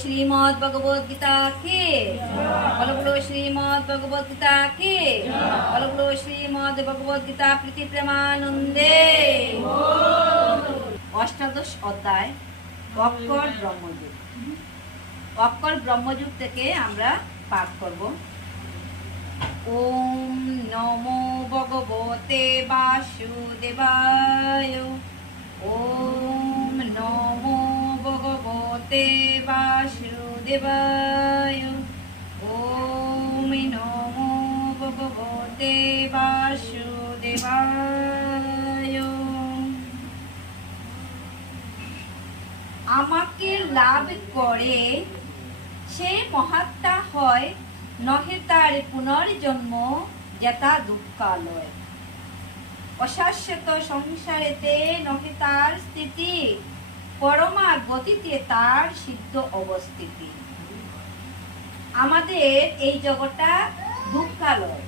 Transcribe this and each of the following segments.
শ্রীমদ ভগবত গীতা কে বলো বলো শ্রীমদ ভগবত গীতা কে বলো বলো শ্রীমদ ভগবত গীতা প্রীতি প্রেমানন্দে অষ্টাদশ অধ্যায় অক্ষর ব্রহ্মযুগ অক্ষর ব্রহ্মযুগ থেকে আমরা পাঠ করব। ওম নমো ভগবতে বাসুদেবায়। ওম নমো ভগবতে বাসুদেবায় ওম ভগবতে বাসুদেবায় আমাকে লাভ করে সে মহাত্মা হয়, নহে তার পুনর্জন্ম যেতা দুঃখালয়। অশাশ্বত সংসারেতে নহে তার স্থিতি পরমা গতিতে তার সিদ্ধ অবস্থিতি। আমাদের এই জগৎটা দুঃখালয়,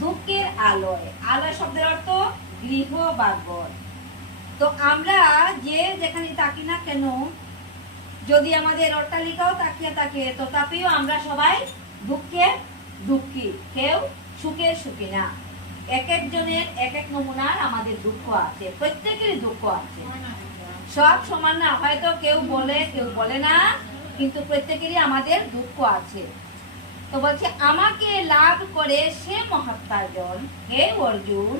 দুঃখের আলয়। আলয় শব্দের অর্থ গৃহ বা ঘর। তো আমরা যে যেখানে থাকি না কেন, যদি আমাদের অট্টালিকাও তাকিয়ে থাকে, তো তাতেও আমরা সবাই দুঃখে দুঃখী, কেউ সুখের সুখী না। এক একজনের এক এক নমুনার আমাদের দুঃখ আছে, প্রত্যেকেরই দুঃখ আছে। সব সমান না, হয়তো কেউ বলে কেউ বলে না, কিন্তু প্রত্যেকেরই আমাদের দুঃখ আছে। তো বলছে, আমাকে লাভ করে সে মহাত্মাজন, হে অর্জুন,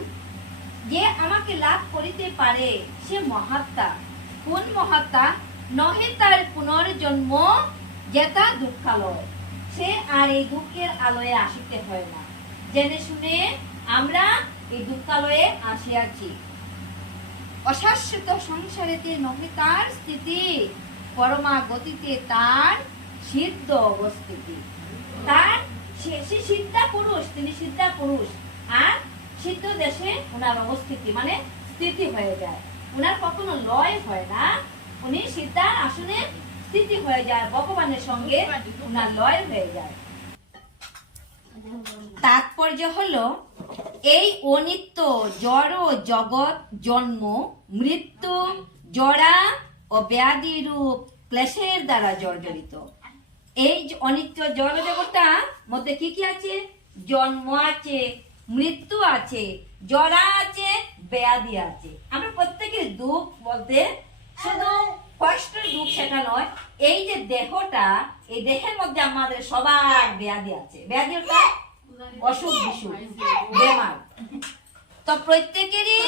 যে আমাকে লাভ করিতে পারে, সে মহাত্মা। কোন মহাত্মা? নহে তার পুনর্জন্ম যেটা দুঃখালয়। সে আর এই দুঃখের আলোয় আসিতে হয় না। জেনে শুনে আমরা এই দুঃখালয়ে আসিয়াছি। অশাশ্বত সংসারেতে নহে তার স্থিতি পরমা গতিতে তার সিদ্ধ অবস্থিতি। তার সে সিদ্ধা পুরুষ, তিনি সিদ্ধা পুরুষ, আর সিদ্ধ দেশে ওনার অবস্থিতি মানে স্থিতি হয়ে যায়। ওনার কখনো লয় হয় না, উনি সিদ্ধার আসনে স্থিতি হয়ে যায়, ভগবানের সঙ্গে ওনার লয় হয়ে যায়। তাৎপর্য হলো এই অনিত্য জড় জগৎ জন্ম মৃত্যু জড়া ও ব্যাধি রূপ ক্লেশের দ্বারা জর্জরিত। এই অনিত্য জড় জগৎটা মধ্যে কি কি আছে? জন্ম আছে, মৃত্যু আছে জরা আছে, ব্যাধি আছে। আমরা প্রত্যেকের দুঃখ বলতে শুধু কষ্টের দুঃখ সেটা নয়, এই যে দেহটা, এই দেহের মধ্যে আমাদের সবার ব্যাধি আছে। ব্যাধি অসুখ বিসুখ, বেমার। তো প্রত্যেকেরই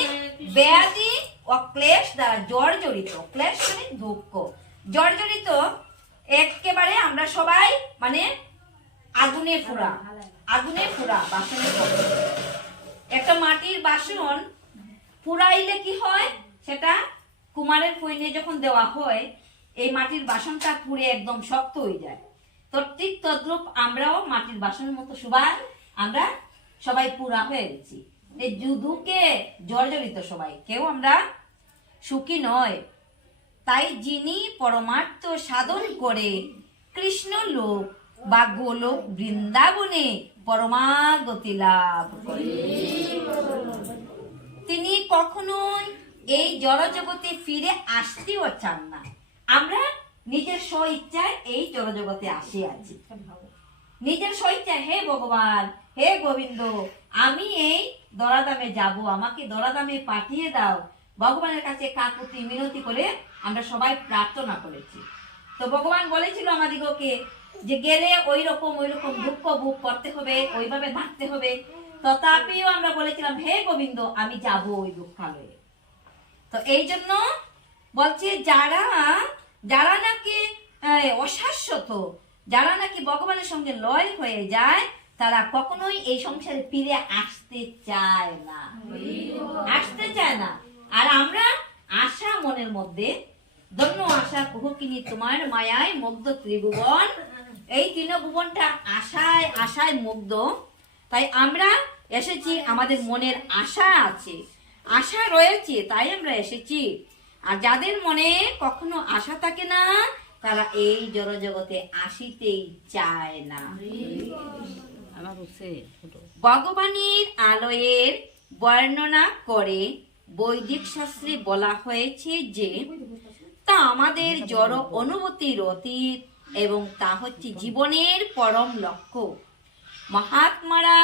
ব্যাধি ও ক্লেশ দ্বারা জর্জরিত। ক্লেশ মানে দুঃখ। জর্জরিত একেবারে আমরা সবাই মানে আগুনে ফুরা। আগুনে বাসনের মধ্যে। একটা মাটির বাসন ফুরাইলে কি হয়? সেটা কুমারের পৈনে যখন দেওয়া হয়, এই মাটির বাসনটা পুড়ে একদম শক্ত হয়ে যায়। তো ঠিক তদ্রূপ আমরাও মাটির বাসনের মতো সবাই আমরা সবাই পুরা হয়ে গেছি। এই যুদুকে জর্জরিত সবাই কেউ আমরা সুখী নয়। তাই যিনি পরমার্থ সাধন করে কৃষ্ণ লোক বা গোলক বৃন্দাবনে পরমাগতি লাভ করে। তিনি কখনোই এই জড়জগতে ফিরে আসতেও চান না। আমরা নিজের স্ব ইচ্ছায় এই জড়জগতে আসে আছি। নিজের স্ব ইচ্ছায় হে ভগবান হে গোবিন্দ, আমি এই দরাদামে যাব, আমাকে দরাদামে পাঠিয়ে দাও। ভগবানের কাছে কাকুতি মিনতি করে আমরা সবাই প্রার্থনা করেছি। তো ভগবান বলেছিল আমাদিগকে যে গেলে ওই রকম ওই রকম দুঃখ ভোগ করতে হবে, ওইভাবে থাকতে হবে। তথাপিও আমরা বলেছিলাম, হে গোবিন্দ, আমি যাব ওই দুঃখালয়ে। তো এই জন্য বলছে, যারা যারা নাকি অশাশ্বত, যারা নাকি ভগবানের সঙ্গে লয় হয়ে যায় তারা কখনোই এই সংসারে ফিরে আসতে চায় না। আসতে চায় না। আর আমরা আশা মনের মধ্যে, ধন্য আশা কুহকিনী তোমার মায়ায় মুগ্ধ ত্রিভুবন। এই তৃণভুবনটা আশায় আশায় মুগ্ধ। তাই আমরা এসেছি, আমাদের মনের আশা আছে। আশা রয়েছে, তাই আমরা এসেছি। আর যাদের মনে কখনো আশা থাকে না, তারা এই জড়জগতে আসিতেই চায় না। ভগবানের আলয়ের বর্ণনা করে বৈদিক শাস্ত্রে বলা হয়েছে যে, তা আমাদের জড় অনুভূতির অতীত এবং তা হচ্ছে জীবনের পরম লক্ষ্য। মহাত্মারা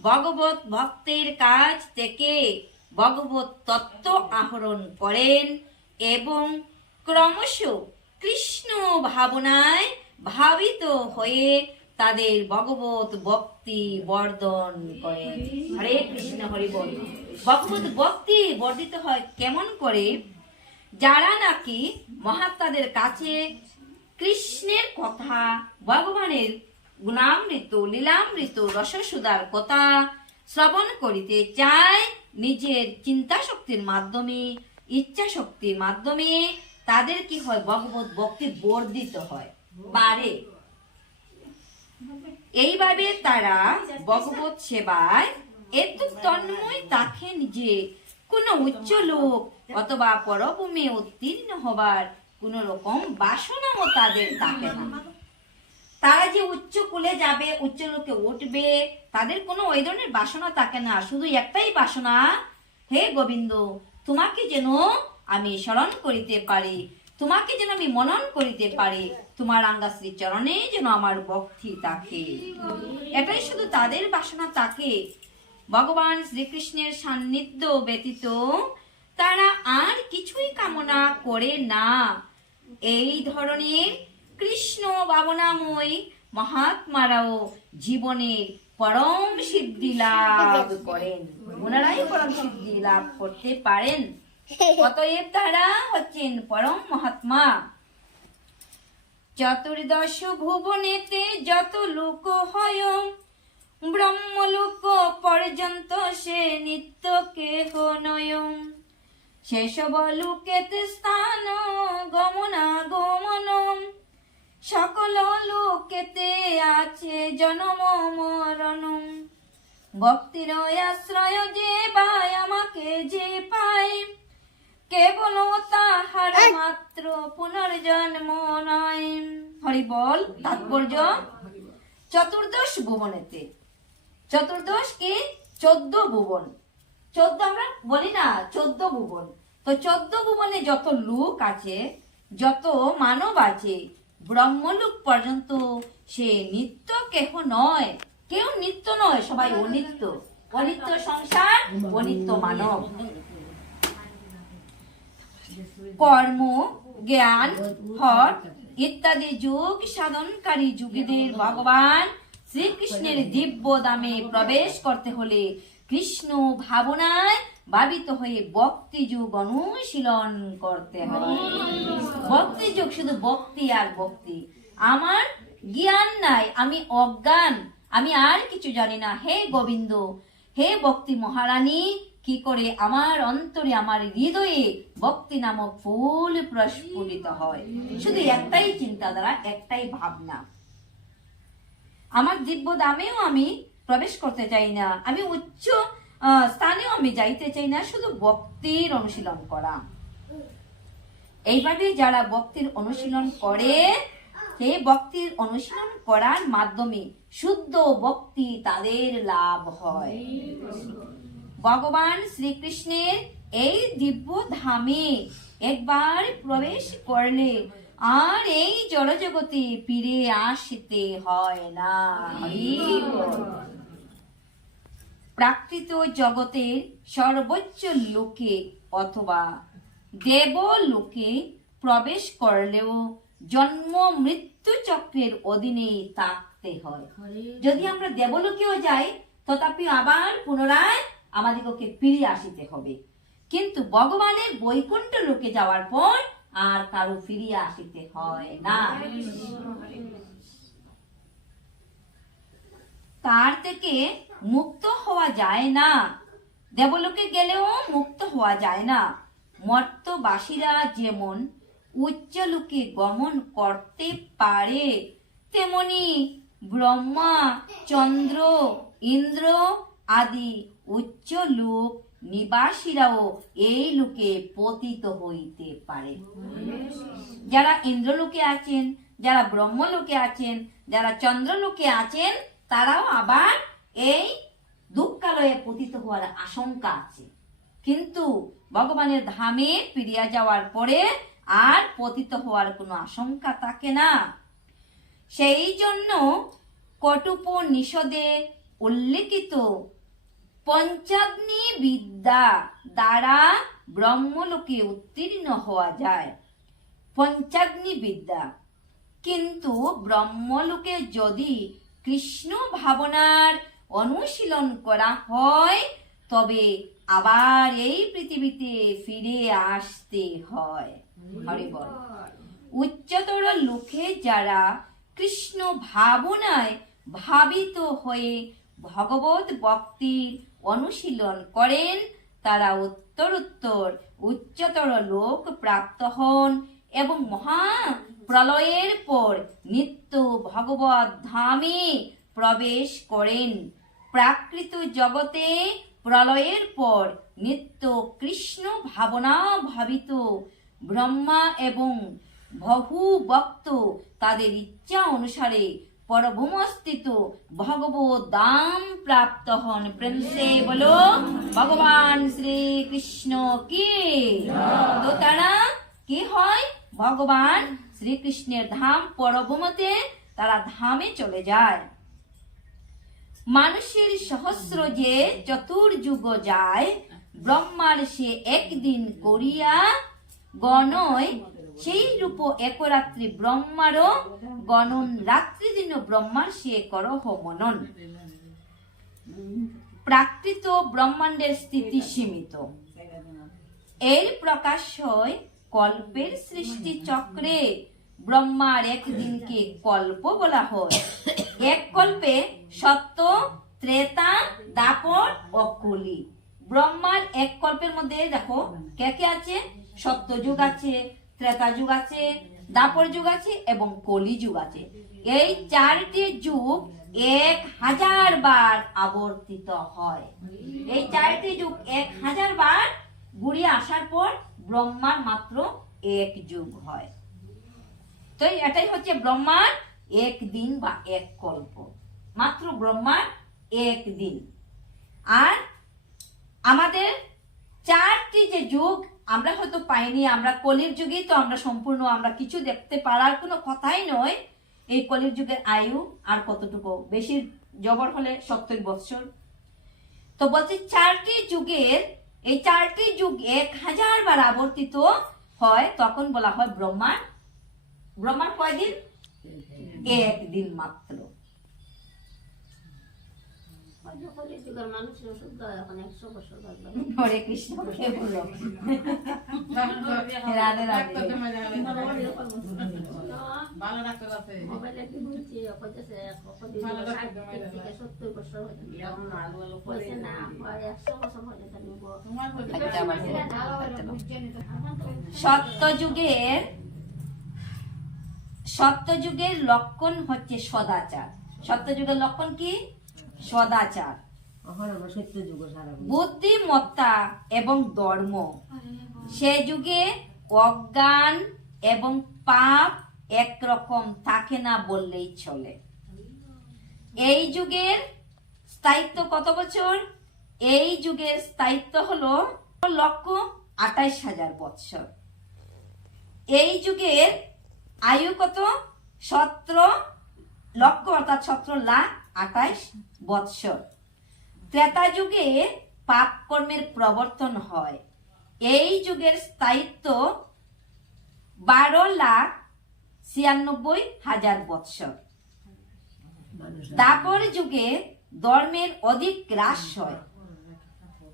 ভগবত ভক্তের কাছ থেকে ভগবত তত্ত্ব আহরণ করেন এবং ক্রমশ কৃষ্ণ ভাবনায় ভাবিত হয়ে তাদের ভগবত ভক্তি বর্ধন করে। হরে কৃষ্ণ, হরি বল। ভগবত ভক্তি বর্ধিত হয় কেমন করে? যারা নাকি মহাত্মাদের কাছে কৃষ্ণের কথা, ভগবানের গুণামৃত, লীলামৃত, রসসুদার কথা শ্রবণ করিতে চায়, নিজের চিন্তা শক্তির মাধ্যমে ইচ্ছা শক্তির মাধ্যমে, তাদের কি হয়? ভগবত ভক্তি বর্ধিত হয়। বাড়ে এইভাবে তারা ভগবত সেবায় এত তন্ময় থাকেন যে কোন উচ্চ লোক অথবা পরভূমে উত্তীর্ণ হবার কোন রকম বাসনাও তাদের থাকে না। তারা যে উচ্চ কুলে যাবে, উচ্চ লোকে উঠবে, তাদের কোনো ওই ধরনের বাসনা থাকে না। শুধু একটাই বাসনা, হে গোবিন্দ, তোমাকে যেন আমি স্মরণ করিতে পারি। তোমাকে যেন আমি মনন করিতে পারি, তোমার আঙ্গাশ্রী চরণে যেন আমার ভক্তি থাকে। এটাই শুধু তাদের বাসনা থাকে ভগবান শ্রীকৃষ্ণের সান্নিধ্য ব্যতীত তারা আর কিছুই কামনা করে না। এই ধরনের কৃষ্ণ ভাবনাময় মহাত্মারাও জীবনের পরম সিদ্ধি লাভ করেন। ওনারাই পরম সিদ্ধি লাভ করতে পারেন। অতএব তারা হচ্ছেন পরম মহাত্মা? চতুর্দশ ভুবনেতে যত লোক হয়, ব্রহ্মলোক পর্যন্ত সে নিত্য কেহ নয়ম সেসব লোকেতে স্থান গমনাগমনম সকল লোকেতে আছে জনম মরণম ভক্তির আশ্রয় যে পায়, আমাকে যে পায়। কেবল তাহার মাত্র পুনর্জন্ম নয়। হরি বল তাৎপর্য? চতুর্দশ ভুবনেতে। চতুর্দশ কি? চোদ্দ ভুবন। চোদ্দ আমরা বলি না চোদ্দ ভুবন। তো চোদ্দ ভুবনে যত লোক আছে যত মানব আছে ব্রহ্মলোক পর্যন্ত সে নিত্য কেহ নয়। কেউ নিত্য নয় সবাই অনিত্য। অনিত্য সংসার অনিত্য মানব। কর্ম, জ্ঞান ফট ইত্যাদি যোগ সাধনকারী যুগীদের ভগবান শ্রীকৃষ্ণের দিব্য দামে প্রবেশ করতে হলে কৃষ্ণ ভাবনায় ভাবিত হয়ে ভক্তি যুগ অনুশীলন করতে হবে। ভক্তি যুগ শুধু ভক্তি আর ভক্তি। আমার জ্ঞান নাই, আমি অজ্ঞান, আমি আর কিছু জানি না। হে গোবিন্দ, হে ভক্তি মহারানী কি করে আমার অন্তরে, আমার হৃদয়ে ভক্তি নামক ফুল প্রস্ফুটিত হয়? শুধু একটাই চিন্তাধারা, একটাই ভাবনা। আমার দিব্য দামেও আমি প্রবেশ করতে চাই না। আমি উচ্চ স্থানেও আমি যাইতে চাই না, শুধু ভক্তির অনুশীলন করা। এইভাবে যারা ভক্তির অনুশীলন করে সেই ভক্তির অনুশীলন করার মাধ্যমে শুদ্ধ ভক্তি তাদের লাভ হয়। ভগবান শ্রীকৃষ্ণের এই দিব্য ধামে একবার প্রবেশ করলে আর এই জড়জগতে ফিরে আসতে হয় না। প্রাকৃত জগতের সর্বোচ্চ লোকে অথবা দেব লোকে প্রবেশ করলেও জন্ম মৃত্যু চক্রের অধীনে থাকতে হয়। যদি আমরা দেবলোকেও যাই, তথাপি আবার পুনরায় আমাদিগকে ফিরে আসিতে হবে। কিন্তু ভগবানের বৈকুণ্ঠ লোকে যাওয়ার পর আর কারও ফিরিয়ে আসিতে হয় না। তার থেকে মুক্ত হওয়া যায় না। দেবলোকে গেলেও মুক্ত হওয়া যায় না। মর্তবাসীরা যেমন উচ্চলোকে গমন করতে পারে, তেমনি ব্রহ্মা, চন্দ্র, ইন্দ্র আদি উচ্চ লোক নিবাসীরাও এই লোকে পতিত হইতে পারে। যারা ইন্দ্রলোকে আছেন, যারা ব্রহ্মলোকে আছেন, যারা চন্দ্রলোকে আছেন, তারাও আবার এই দুঃখালয়ে পতিত হওয়ার আশঙ্কা আছে। কিন্তু ভগবানের ধামে ফিরিয়া যাওয়ার পরে আর পতিত হওয়ার কোনো আশঙ্কা থাকে না। সেই জন্য কটুপ নিষদে উল্লেখিত পঞ্চাগ্নি বিদ্যা দ্বারা ব্রহ্মলোকে উত্তীর্ণ হওয়া যায়। পঞ্চাগ্নি বিদ্যা। কিন্তু ব্রহ্মলোকে যদি কৃষ্ণ ভাবনার অনুশীলন করা হয়, তবে আবার এই পৃথিবীতে ফিরে আসতে হয়। হরি বল। উচ্চতর লোকে যারা কৃষ্ণ ভাবনায় ভাবিত হয়ে ভগবত ভক্তির অনুশীলন করেন, তারা উত্তরোত্তর, উচ্চতর লোক প্রাপ্ত হন এবং মহা প্রলয়ের পর নিত্য ভগবত ধামে প্রবেশ করেন। প্রাকৃত জগতে প্রলয়ের পর নিত্য কৃষ্ণ ভাবনা ভাবিত। ব্রহ্মা এবং বহু ভক্ত তাদের ইচ্ছা অনুসারে পরভূমস্থিত প্রাপ্ত হন ভগবান শ্রী কি কি হয় ভগবান শ্রীকৃষ্ণের ধাম পরভূমতে তারা ধামে চলে যায় মানুষের সহস্র যে চতুর্যুগ যায় ব্রহ্মার সে একদিন করিয়া গণয় সেই রূপ একরাত্রি ব্রহ্মারও গণন রাত্রি দিন ব্রহ্মার সে করহ মনন প্রাকৃত ব্রহ্মাণ্ডের স্থিতি সীমিত। এর প্রকাশ হয় কল্পের সৃষ্টি চক্রে। ব্রহ্মার একদিনকে কল্প বলা হয়। এক কল্পে সত্য, ত্রেতা, দাপর ও কলি ব্রহ্মার এক কল্পের মধ্যে দেখো, কে কে আছে? সত্য যুগ আছে ত্রেতা যুগ আছে, দাপর যুগ আছে এবং কলি যুগ আছে। এই চারটি যুগ এক হাজার বার আবর্তিত হয়। এই চারটি যুগ এক হাজার বার ঘুরিয়ে আসার পর ব্রহ্মার মাত্র এক যুগ হয়। তো এটাই হচ্ছে ব্রহ্মার এক দিন বা এক কল্প। মাত্র ব্রহ্মার এক দিন। আর আমাদের চারটি যে যুগ আমরা হয়তো পাইনি, আমরা কলির যুগেই তো আমরা সম্পূর্ণ, আমরা কিছু দেখতে পারার কোনো কথাই নয়। এই কলির যুগের আয়ু আর কতটুকু? বেশি জবর হলে সত্তর বৎসর। তো বলছি, চারটি যুগের, এই চারটি যুগ এক হাজার বার আবর্তিত হয়, তখন বলা হয় ব্রহ্মার ব্রহ্মার কয়দিন? একদিন মাত্র। হরে কৃষ্ণ কে বলল বছর একশো বছর হয়ে যেতে নিব তোমার হইলে আচ্ছা, আবার সেটা বলো। ভালো আচ্ছা, বলো। আমার তো সত্য যুগের সত্য যুগের লক্ষণ হচ্ছে সদাচার সত্য যুগের লক্ষণ কি সদাচার। বুদ্ধিমত্তা এবং ধর্ম। সে যুগে অজ্ঞান এবং পাপ একরকম থাকে না বললেই চলে। এই যুগের স্থায়িত্ব কত বছর? এই যুগের স্থায়িত্ব হলো লক্ষ আঠাইশ হাজার বৎসর। এই যুগের আয়ু কত? সতেরো লক্ষ অর্থাৎ সতেরো লাখ আঠাইশ বৎসর। ত্রেতা যুগে পাপ কর্মের প্রবর্তন হয়। এই যুগের স্থায়িত্ব বারো লাখ ছিয়ানব্বই হাজার বৎসর। দাপর যুগে ধর্মের অধিক হ্রাস হয়।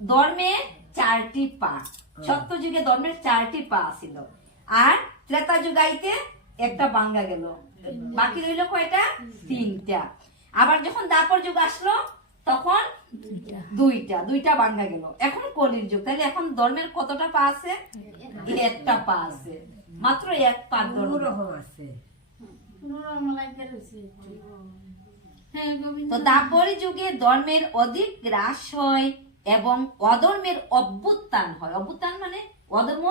ধর্মের চারটি পা। সত্য যুগে ধর্মের চারটি পা ছিল। আর ত্রেতা যুগাইতে একটা বাঙ্গা গেল। বাকি রইল কয়টা? তিনটা। আবার যখন দাপর যুগ আসলো তখন দুইটা। দুইটা বাঙ্গা গেল। এখন কলির যুগ। তাহলে এখন ধর্মের কতটা পা আছে? একটা পা আছে। মাত্র এক পা ধর্ম। তো দাপর যুগে ধর্মের অধিক হ্রাস হয় এবং অধর্মের অভ্যুত্থান হয়। অভ্যুত্থান মানে অধর্ম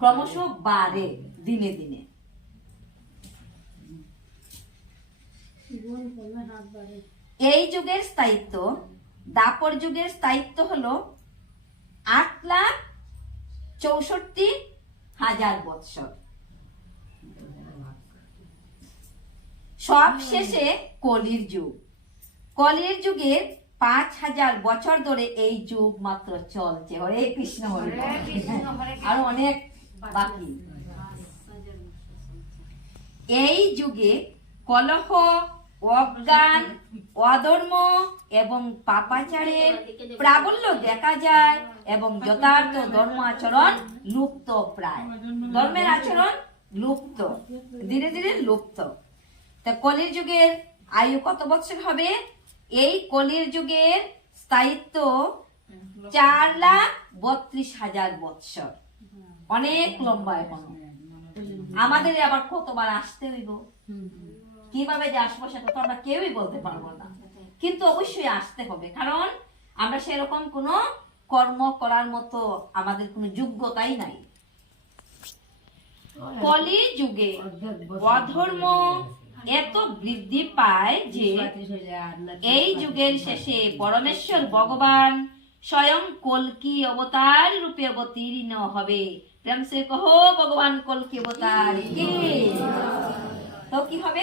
ক্রমশ বাড়ে দিনে দিনে। এই যুগের স্থায়িত্ব দাপর যুগের স্থায়িত্ব হলো আট লাখ চৌষট্টি হাজার বৎসর। সব শেষে কলির যুগ। কলির যুগের পাঁচ হাজার বছর ধরে এই যুগ মাত্র চলছে। হরে কৃষ্ণ হরে আরও অনেক বাকি। এই যুগে কলহ অজ্ঞান, অধর্ম এবং পাপাচারের প্রাবল্য দেখা যায় এবং যথার্থ ধর্ম আচরণ লুপ্ত প্রায়। ধর্মের আচরণ লুপ্ত, ধীরে ধীরে লুপ্ত। তা কলির যুগের আয়ু কত বছর হবে? এই কলির যুগের স্থায়িত্ব চার লাখ বত্রিশ হাজার বৎসর। অনেক লম্বা এখনও। আমাদের আবার কতবার আসতে হইব? কীভাবে যে আসব সেটা তো আমরা কেউই বলতে পারব না। কিন্তু অবশ্যই আসতে হবে। কারণ আমরা সেরকম কোনো কর্ম করার মতো আমাদের কোনো যোগ্যতাই নাই। কলি যুগে অধর্ম এত বৃদ্ধি পায় যে এই যুগের শেষে পরমেশ্বর ভগবান স্বয়ং কলকি অবতার রূপে অবতীর্ণ হবে। প্রেম সে কহো ভগবান কলকি অবতার তো কি হবে?